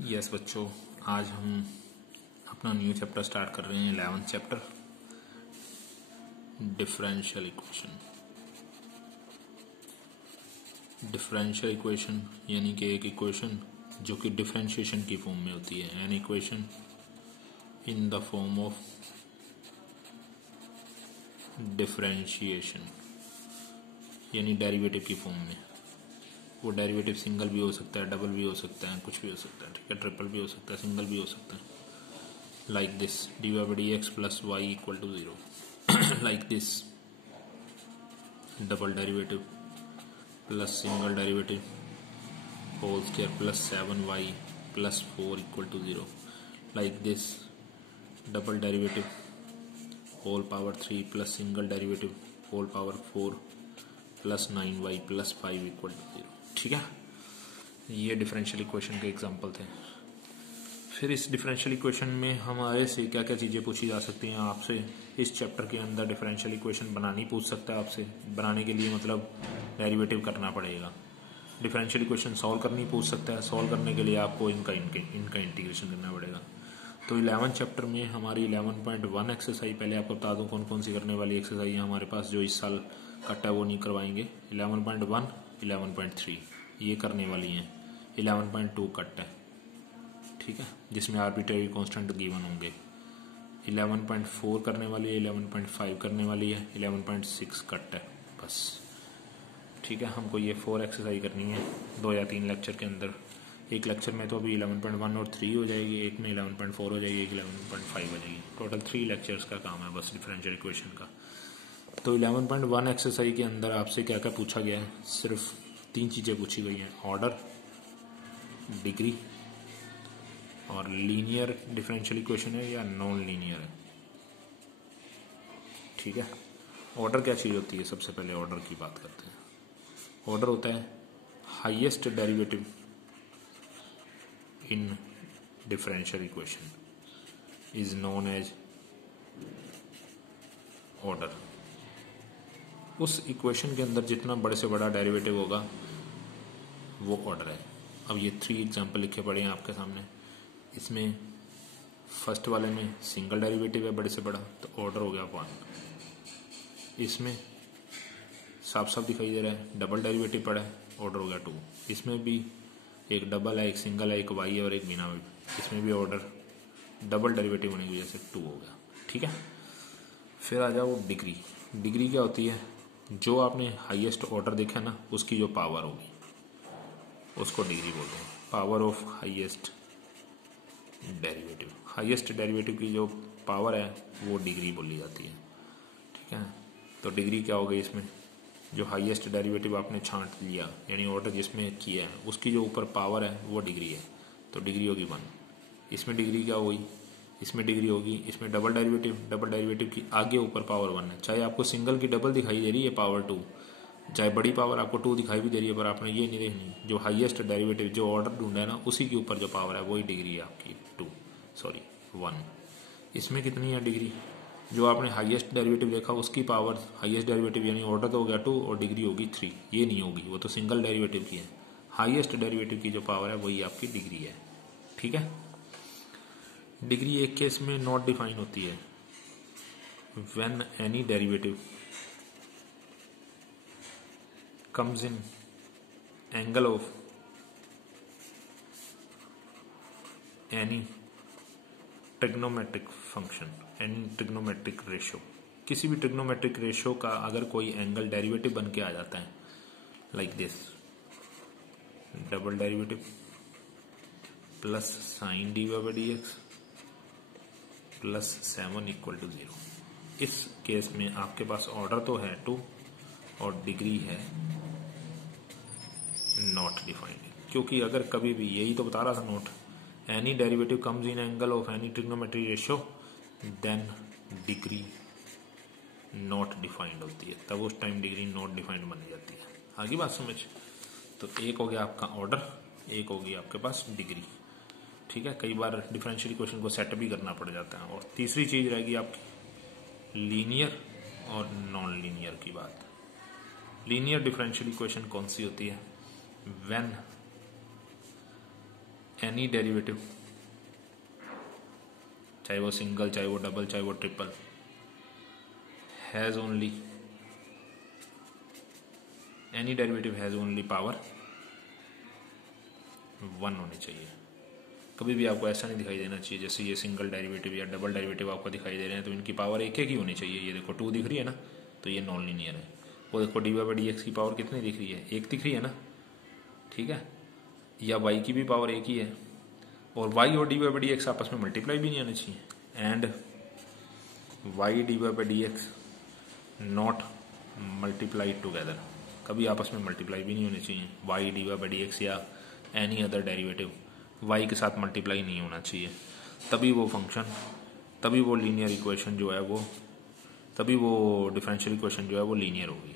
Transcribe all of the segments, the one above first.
Yes बच्चों, आज हम अपना न्यू चैप्टर स्टार्ट कर रहे हैं 11th chapter differential equation. Differential equation यानी कि एक इक्वेशन जो कि डिफरेंशिएशन की फॉर्म में होती है, an equation in the form of differentiation यानी डेरिवेटिव की फॉर्म में। वो डेरिवेटिव सिंगल भी हो सकता है, डबल भी हो सकता है, कुछ भी हो सकता है, ठीक है, ट्रिपल भी हो सकता है, सिंगल भी हो सकता है। Like this dy by dx plus y equal to 0 like this double derivative plus single derivative whole square plus 7y plus 4 equal to 0 like this double derivative whole power 3 plus single derivative whole power 4 plus 9y plus 5 equal to 0। ठीक है, ये differential equation के example थे। फिर इस differential equation में हमारे से क्या क्या चीज़ें पूछी जा सकती हैं आपसे। इस चैप्टर के अंदर डिफरेंशियल इक्वेशन बनानी पूछ सकता है आपसे। बनाने के लिए मतलब डेरिवेटिव करना पड़ेगा। डिफरेंशियल इक्वेशन सॉल्व करनी पूछ सकता है। सॉल्व करने के लिए आपको इनका इंटीग्रेशन करना पड़ेगा। तो 11th चैप्टर में हमारी 11.1 एक्सरसाइज, पहले आपको बता दूं कौन कौन सी करने वाली एक्सरसाइज है हमारे पास जो इस साल कट है वो नहीं करवाएंगे। 11.1, 11.3 ये करने वाली हैं। 11.2 कट है, ठीक है, जिसमें आर्बिट्रेरी कांस्टेंट गिवन होंगे। 11.4 करने वाली है, 11.5 करने वाली है, 11.6 कट है बस। ठीक है, हमको ये 4 एक्सरसाइज करनी है 2 या 3 लेक्चर के अंदर। एक लेक्चर में तो अभी 11.1 और 3 हो जाएगी, एक में 11.4 हो जाएगी, एक 11.5 हो जाएगी। टोटल 3 लेक्चर्स का काम है बस डिफरेंशियल इक्वेशन का। तो 11.1 एक्सरसाइज के अंदर आपसे क्या क्या पूछा गया है, सिर्फ 3 चीज़ें पूछी गई हैं, ऑर्डर, डिग्री और लीनियर डिफरेंशियल इक्वेशन है या नॉन लीनियर है। ठीक है, ऑर्डर क्या चीज़ होती है, सबसे पहले ऑर्डर की बात करते हैं। ऑर्डर होता है highest derivative in differential equation is known as order. उस इक्वेशन के अंदर जितना बड़े से बड़ा डेरिवेटिव होगा वो ऑर्डर है। अब ये 3 एग्जाम्पल लिखे पड़े हैं आपके सामने। इसमें फर्स्ट वाले में सिंगल डेरिवेटिव है बड़े से बड़ा, तो ऑर्डर हो गया 1। इसमें साफ साफ दिखाई दे रहा है डबल डेरिवेटिव पड़ा है, ऑर्डर हो गया 2। इसमें भी एक डबल है, एक सिंगल है, एक वाई है और एक बिना वाई, इसमें भी ऑर्डर डबल डेरिवेटिव होने की वजह से 2 हो गया। ठीक है, फिर आ जाओ डिग्री। डिग्री क्या होती है, जो आपने हाईएस्ट ऑर्डर देखा ना उसकी जो पावर होगी उसको डिग्री बोलते हैं। Power of highest derivative, highest derivative की जो पावर है वो डिग्री बोली जाती है। ठीक है, तो डिग्री क्या हो गई, इसमें जो हाईएस्ट डेरिवेटिव आपने छांट लिया यानी ऑर्डर जिसमें किया है उसकी जो ऊपर पावर है वो डिग्री है, तो डिग्री होगी 1। इसमें डिग्री क्या होगी, इसमें डिग्री होगी, इसमें डबल डेरिवेटिव की आगे ऊपर पावर 1 है। चाहे आपको सिंगल की डबल दिखाई दे रही है पावर 2, चाहे बड़ी पावर आपको 2 दिखाई भी दे रही है, पर आपने ये नहीं देखनी, जो हाईएस्ट डेरिवेटिव जो ऑर्डर ढूंढा है ना उसी के ऊपर जो पावर है वही डिग्री है आपकी 1। इसमें कितनी है डिग्री, जो आपने हाईएस्ट डेरिवेटिव देखा उसकी पावर, हाईएस्ट डेरिवेटिव यानी ऑर्डर तो हो गया 2 और डिग्री होगी 3। ये नहीं होगी, वो तो सिंगल डेरिवेटिव की है। हाईएस्ट डेरिवेटिव की जो पावर है वही आपकी डिग्री है। ठीक है, डिग्री एक केस में नॉट डिफाइन होती है, when any derivative comes in angle of any trigonometric function, any trigonometric ratio। किसी भी ट्रिग्नोमेट्रिक रेशियो का अगर कोई एंगल डेरिवेटिव बन के आ जाता है, like this double derivative plus sine dy by dx plus 7 equal to 0। इस केस में आपके पास ऑर्डर तो है 2 और डिग्री है नॉट डिफाइंड, क्योंकि अगर कभी भी, यही तो बता रहा था note, any derivative comes in angle of any trigonometric ratio then degree not defined होती है, तब उस टाइम डिग्री नॉट डिफाइंड बन जाती है। आगे बात समझ। तो एक हो गया आपका ऑर्डर, एक होगी आपके पास डिग्री। ठीक है, कई बार डिफरेंशियल इक्वेशन को सेट भी करना पड़ जाता है। और तीसरी चीज रहेगी आपकी लीनियर और नॉन लीनियर की बात। लीनियर डिफरेंशियल इक्वेशन कौन सी होती है, व्हेन एनी डेरिवेटिव, चाहे वो सिंगल, चाहे वो डबल, चाहे वो triple, has only, any derivative has only power 1 होनी चाहिए। कभी भी आपको ऐसा नहीं दिखाई देना चाहिए जैसे ये सिंगल डेरिवेटिव या डबल डेरिवेटिव आपको दिखाई दे रहे हैं तो इनकी पावर एक एक ही होनी चाहिए। ये देखो 2 दिख रही है ना, तो ये नॉन लीनियर है। वो देखो dy/dx की पावर कितनी दिख रही है, 1 दिख रही है ना, ठीक है। या y की भी पावर एक ही है, और y और dy/dx आपस में मल्टीप्लाई भी नहीं होनी चाहिए। And y dy/dx not multiply together, कभी आपस में मल्टीप्लाई भी नहीं होनी चाहिए। y dy/dx या एनी अदर डेरिवेटिव y के साथ मल्टीप्लाई नहीं होना चाहिए, तभी वो फंक्शन, तभी वो लीनियर इक्वेशन जो है वो, तभी वो डिफरेंशियल इक्वेशन जो है वो लीनियर होगी।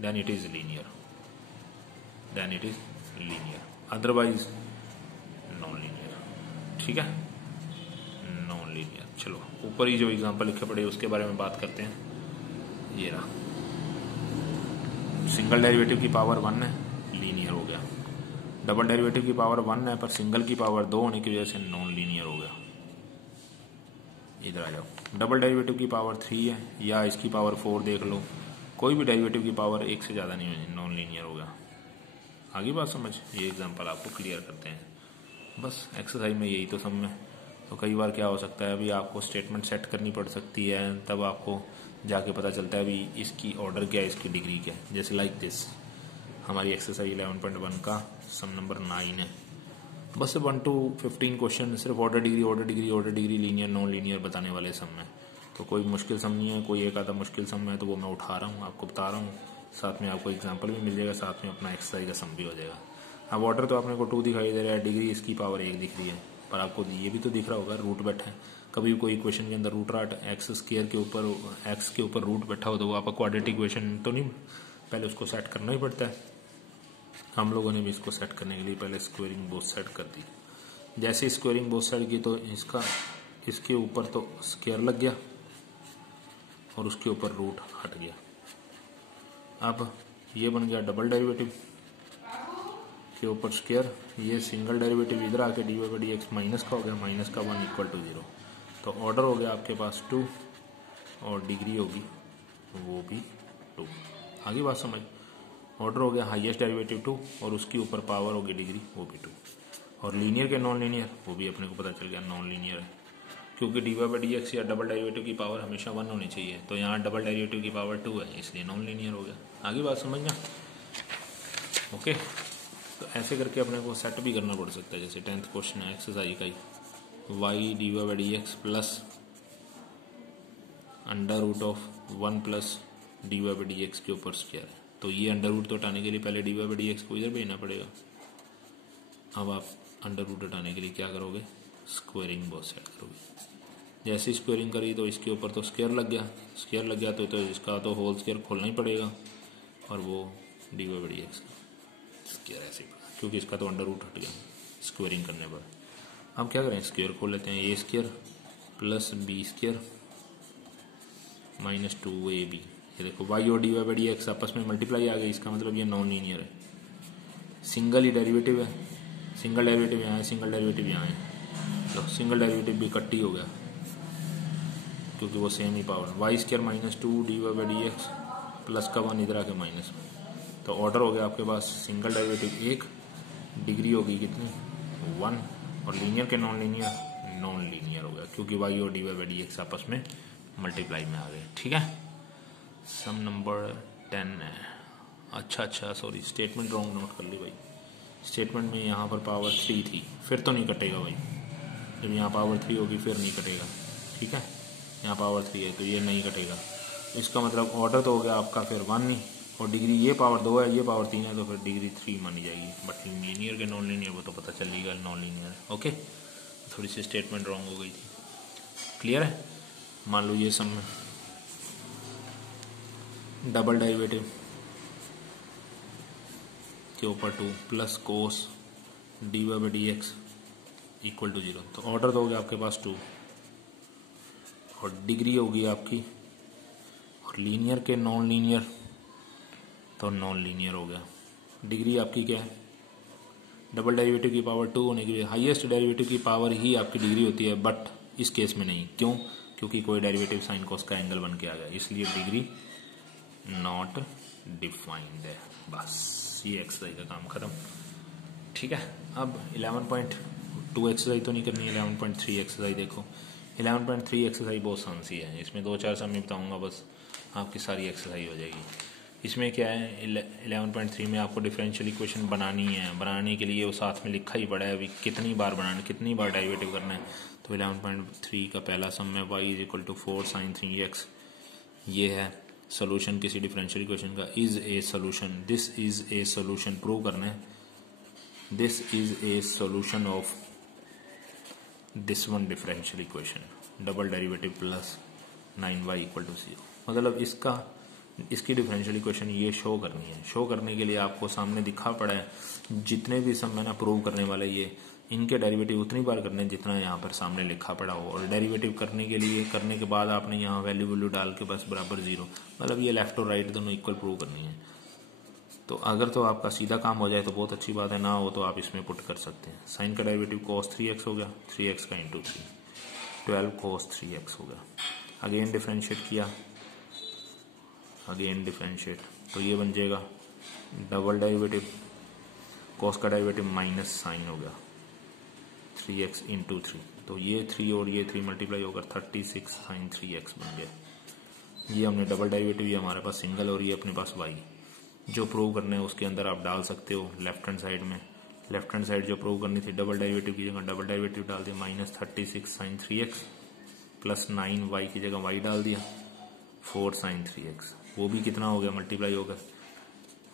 Then it is linear, then it is linear, otherwise non linear, ठीक है, नॉन लीनियर। चलो ऊपर ही जो एग्जांपल लिखे पड़े उसके बारे में बात करते हैं। ये रहा, सिंगल डेरिवेटिव की पावर 1 है, लीनियर हो गया। डबल डेरिवेटिव की पावर 1 है पर सिंगल की पावर 2 होने की वजह से नॉन लीनियर हो गया। इधर आ जाओ, डबल डेरिवेटिव की पावर 3 है या इसकी पावर 4 देख लो, कोई भी डेरिवेटिव की पावर 1 से ज़्यादा नहीं होगी, नॉन लीनियर हो गया। आगे बात समझ, ये एग्जांपल आपको क्लियर करते हैं, बस एक्सरसाइज में यही तो सब में। तो कई बार क्या हो सकता है, अभी आपको स्टेटमेंट सेट करनी पड़ सकती है, तब आपको जाके पता चलता है अभी इसकी ऑर्डर क्या है, इसकी डिग्री क्या है। जैसे लाइक दिस, हमारी एक्सरसाइज 11.1 का सम नंबर 9 है। बस 1 to 15 क्वेश्चन सिर्फ order degree, order degree, order degree, linear non linear बताने वाले सम में। तो कोई मुश्किल सम नहीं है, कोई एक आधा मुश्किल सम है तो वो मैं उठा रहा हूँ, आपको बता रहा हूँ, साथ में आपको एग्जांपल भी मिल जाएगा, साथ में अपना एक्सरसाइज का सम भी हो जाएगा। अब ऑर्डर तो आपने को 2 दिखाई दे रहा है, डिग्री इसकी पावर 1 दिख रही है, पर आपको ये भी तो दिख रहा होगा रूट बैठा है। कभी भी कोई इक्वेशन के अंदर रूट राट एक्स स्क्वायर के ऊपर, एक्स के ऊपर रूट बैठा हो तो वो आपका क्वाड्रेटिक इक्वेशन तो नहीं, पहले उसको सेट करना ही पड़ता है। हम लोगों ने भी इसको सेट करने के लिए पहले स्क्वेयरिंग बोथ साइड कर दी। जैसे स्क्वेयरिंग बोथ साइड की तो इसका, इसके ऊपर तो स्क्वायर लग गया और उसके ऊपर रूट हट गया। अब ये बन गया डबल डेरिवेटिव के ऊपर स्क्वायर, ये सिंगल डेरिवेटिव इधर आके dy/dx माइनस का हो गया, माइनस का 1 = 0। तो ऑर्डर हो गया आपके पास 2 और डिग्री होगी वो भी 2। आगे बात समझ, ऑर्डर हो गया हाईएस्ट डेरिवेटिव 2 और उसके ऊपर पावर होगी डिग्री वो भी 2। और लीनियर के नॉन लीनियर वो भी अपने को पता चल गया नॉन लीनियर है, क्योंकि dy/dx या डबल डेरिवेटिव की पावर हमेशा 1 होनी चाहिए, तो यहाँ डबल डेरिवेटिव की पावर 2 है इसलिए नॉन लीनियर हो गया। आगे बात समझना, ओके। तो ऐसे करके अपने को सेट भी करना पड़ सकता है, जैसे 10th क्वेश्चन है एक्सरसाइज का ही, y dy/dx plus √1 plus dy/dx के ऊपर स्क्वायर है। तो ये अंडर रूट तो हटाने के लिए पहले dy/dx को इधर भेजना पड़ेगा। अब आप अंडर रूट हटाने के लिए क्या करोगे, स्क्वेयरिंग बोथ साइड करोगे। जैसे स्क्वेयरिंग करी तो इसके ऊपर तो स्क्वायर लग गया, स्क्वायर लग गया तो इसका तो होल स्क्वायर खोलना ही पड़ेगा, और वो dy/dx स्क्वायर ऐसे ही, क्योंकि इसका तो अंडर रूट हट गया स्क्वेयरिंग करने पर। अब क्या करें, स्क्वायर खोल लेते हैं, a² plus b² minus 2ab। ये देखो y और dy/dx आपस में मल्टीप्लाई आ गई, इसका मतलब ये नॉन लीनियर है। सिंगल ही डेरिवेटिव है, सिंगल डेरिवेटिव यहाँ है, सिंगल डेरिवेटिव यहाँ है, तो सिंगल डेरिवेटिव भी कट्टी हो गया क्योंकि वो सेम ही power. y² minus 2 dy/dx plus का 1 इधर आके माइनस, तो ऑर्डर हो गया आपके पास सिंगल डेरिवेटिव 1, डिग्री होगी कितनी 1, और लीनियर के नॉन लीनियर हो गया क्योंकि y और dy/dx आपस में मल्टीप्लाई में आ गए। ठीक है, सम नंबर 10 है। अच्छा सॉरी, स्टेटमेंट रॉन्ग नोट कर ली भाई। स्टेटमेंट में यहाँ पर पावर 3 थी, फिर तो नहीं कटेगा भाई, जब यहाँ पावर 3 होगी फिर नहीं कटेगा। ठीक है, यहाँ पावर 3 है तो ये नहीं कटेगा, इसका मतलब ऑर्डर तो हो गया आपका फिर 1 नहीं, और डिग्री ये पावर 2 है, ये पावर 3 है, तो फिर डिग्री 3 मानी जाएगी। बट लीनियर के नॉन लीनियर वो तो पता चल गया नॉन लीनियर है। ओके, थोड़ी सी स्टेटमेंट रॉन्ग हो गई थी। क्लियर है, मान लो ये सम डबल डेरिवेटिव के ऊपर 2 प्लस कोस dy/dx = 0, तो ऑर्डर तो हो गया आपके पास 2 और डिग्री होगी आपकी, और लीनियर के नॉन लीनियर तो नॉन लीनियर हो गया। डिग्री आपकी क्या है डबल डेरिवेटिव की पावर 2 होने के लिए हाईएस्ट डेरिवेटिव की पावर ही आपकी डिग्री होती है, बट इस केस में नहीं। क्यों? क्योंकि कोई डेरिवेटिव साइन कॉस का एंगल बन के आ गया, इसलिए डिग्री नॉट डिफाइंड है। बस ये एक्सरसाइज का काम खत्म। ठीक है, अब 11.2 एक्सरसाइज तो नहीं करनी है, 11.3 एक्सरसाइज देखो। 11.3 एक्सरसाइज बहुत आसान सी है, इसमें 2-4 सम मैं बताऊंगा, बस आपकी सारी एक्सरसाइज हो जाएगी। इसमें क्या है, 11.3 में आपको डिफरेंशियल इक्वेशन बनानी है। बनाने के लिए वो साथ में लिखा ही पड़ा है, अभी कितनी बार बनाना, कितनी बार डेरिवेटिव करना है। तो 11.3 का पहला सम है y = 4 sin 3x। ये है सोल्यूशन किसी डिफरेंशियल इक्वेशन का। Is a solution, this is a solution prove करना है। This is a solution of this one differential equation, double derivative plus 9y = 0। मतलब इसकी डिफरेंशियल इक्वेशन ये शो करनी है। शो करने के लिए आपको सामने दिखा पड़ा है जितने भी सम मैंने प्रूव करने वाले, ये इनके डेरिवेटिव उतनी बार करने जितना यहाँ पर सामने लिखा पड़ा हो। और डेरिवेटिव करने के बाद आपने यहाँ वैल्यू डाल के बस बराबर 0, मतलब ये लेफ्ट और राइट दोनों इक्वल प्रूव करनी है। तो अगर तो आपका सीधा काम हो जाए तो बहुत अच्छी बात है, ना हो तो आप इसमें पुट कर सकते हैं। साइन का डेरिवेटिव cos 3x हो गया, 3x का इंटू 3, 12 cos 3x हो गया। अगेन डिफ्रेंशिएट किया, अगेन डिफ्रेंशिएट, तो ये बन जाएगा डबल डेरिवेटिव, cos का डेरिवेटिव माइनस साइन हो गया 3x इंटू 3, तो ये 3 और ये 3 मल्टीप्लाई होकर 36 sin 3x बन गया। ये हमने डबल डेरिवेटिव, ये हमारे पास सिंगल और ये अपने पास y। जो प्रूव करना है उसके अंदर आप डाल सकते हो लेफ्ट हैंड साइड में। लेफ्ट हैंड साइड जो प्रूव करनी थी डबल डेरिवेटिव की जगह डबल डेरिवेटिव डाल दिया, minus 36 sin 3x plus 9y की जगह y डाल दिया, 4 sin 3x। वो भी कितना हो गया, मल्टीप्लाई होगा,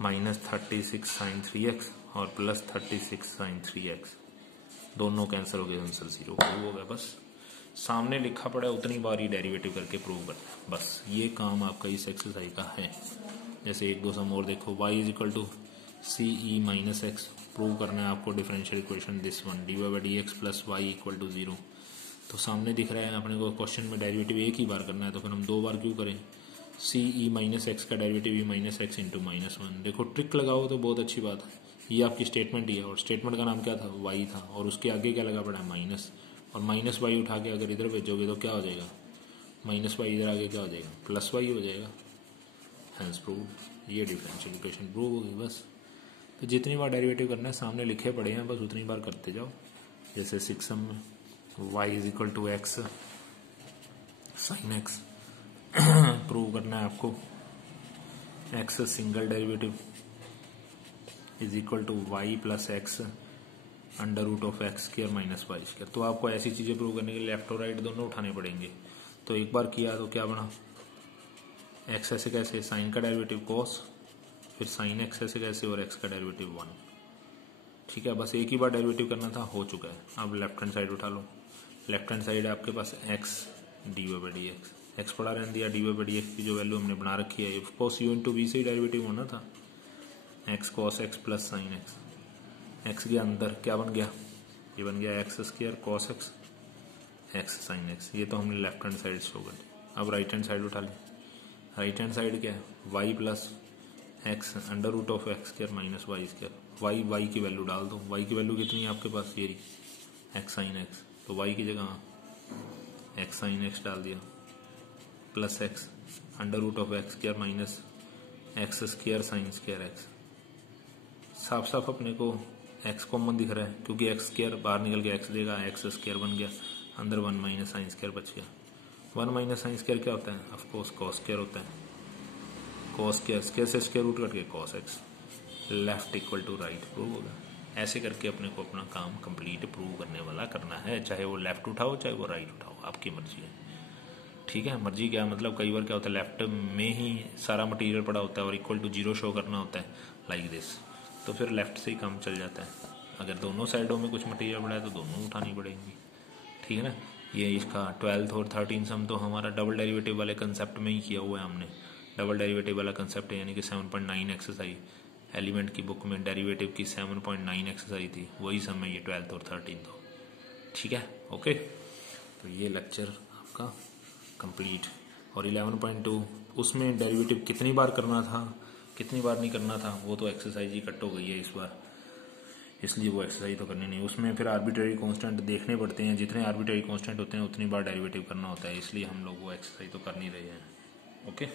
माइनस 36 sin 3x और प्लस 36 sin 3x, दोनों कैंसिल हो गए, आंसर 0 प्रूव हो गया। बस सामने लिखा पड़ा है उतनी बार ही डेरिवेटिव करके प्रूव करना है, बस ये काम आपका इस एक्सरसाइज का है। जैसे 1-2 सम और देखो, y = ce - x प्रूव करना है आपको differential equation this one, dy/dx plus y = 0। तो सामने दिख रहा है अपने को क्वेश्चन में डेरिवेटिव एक ही बार करना है, तो फिर हम 2 बार क्यों करें। ce - x का डेरिवेटिव e - x इंटू -1। देखो ट्रिक लगाओ तो बहुत अच्छी बात है, ये आपकी स्टेटमेंट ही है, और स्टेटमेंट का नाम क्या था, y था, और उसके आगे क्या लगा पड़ा है, माइनस, और माइनस y उठा के अगर इधर भेजोगे तो क्या हो जाएगा, माइनस y इधर आगे क्या हो जाएगा, प्लस y हो जाएगा। हैंस प्रूव, ये डिफरेंशियल इक्वेशन प्रूव होगी। बस तो जितनी बार डेरिवेटिव करना है सामने लिखे पड़े हैं, बस उतनी बार करते जाओ। जैसे 6 सम में y = x sin x prove करना है आपको, x single derivative = y plus x √(x² - y²। तो आपको ऐसी चीजें प्रूव करने के लिए लेफ्ट और राइट दोनों उठाने पड़ेंगे। तो एक बार किया तो क्या बना, x ऐसे कैसे, साइन का डेरिवेटिव cos, फिर साइन x ऐसे कैसे, और x का डेरिवेटिव 1। ठीक है, बस एक ही बार डेरिवेटिव करना था, हो चुका है। अब लेफ्ट हैंड साइड उठा लो, लेफ्ट हैंड साइड आपके पास x dy/dx, x पड़ा रहने दिया, dy/dx की जो वैल्यू हमने बना रखी है, cos u इंटू v से ही डेरिवेटिव होना था, x cos x plus sign x के अंदर क्या बन गया, ये बन गया x² cos x, x sin x। ये तो हमने लेफ्ट हैंड साइड शो कर दी। अब राइट हैंड साइड उठा ली, राइट हैंड साइड क्या है, y plus x √(x² - y²। y की वैल्यू डाल दो, y की वैल्यू कितनी है आपके पास, ये x sin x, तो y की जगह x sin x डाल दिया, plus x √(x² - x² sin² x। साफ साफ अपने को x कॉमन दिख रहा है, क्योंकि x² बाहर निकल के x देगा, x² बन गया, अंदर 1 - sin² बच गया। 1 - sin² क्या होता है, ऑफकोर्स cos² होता है। cos² से स्क्वायर रूट करके cos x, left = right prove होगा। ऐसे करके अपने को अपना काम कंप्लीट प्रूव करने वाला करना है, चाहे वो लेफ्ट उठाओ चाहे वो राइट उठाओ, आपकी मर्जी है। ठीक है, मर्जी क्या मतलब, कई बार क्या होता है लेफ्ट में ही सारा मटेरियल पड़ा होता है और =0 शो करना होता है, लाइक दिस, तो फिर लेफ्ट से ही काम चल जाता है। अगर दोनों साइडों में कुछ मटेरियल पड़ा है तो दोनों उठानी पड़ेंगी। ठीक है ना, ये इसका 12th और 13 सम तो हमारा डबल डेरिवेटिव वाले कंसेप्ट में ही किया हुआ है हमने। डबल डेरिवेटिव वाला कंसेप्ट यानी कि 7.9 एक्सरसाइज, एलिमेंट की बुक में डेरिवेटिव की 7.9 एक्सरसाइज थी, वही सम है ये 12th और 13th। ठीक है, ओके। तो ये लेक्चर आपका कंप्लीट। और 11.2 उसमें डेरिवेटिव कितनी बार करना था कितनी बार नहीं करना था, वो तो एक्सरसाइज ही कट हो गई है इस बार। इसलिए वो एक्सरसाइज तो करनी नहीं। उसमें फिर आर्बिट्रेरी कांस्टेंट देखने पड़ते हैं, जितने आर्बिट्रेरी कांस्टेंट होते हैं उतनी बार डेरिवेटिव करना होता है, इसलिए हम लोग वो एक्सरसाइज तो कर नहीं रहे हैं। ओके।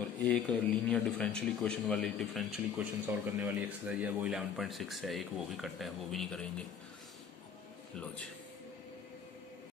और एक लीनियर डिफरेंशियल इक्वेशन सॉल्व करने वाली एक्सरसाइज है, वो 11.6 है, एक वो भी कट है, वो भी नहीं करेंगे। लो जी।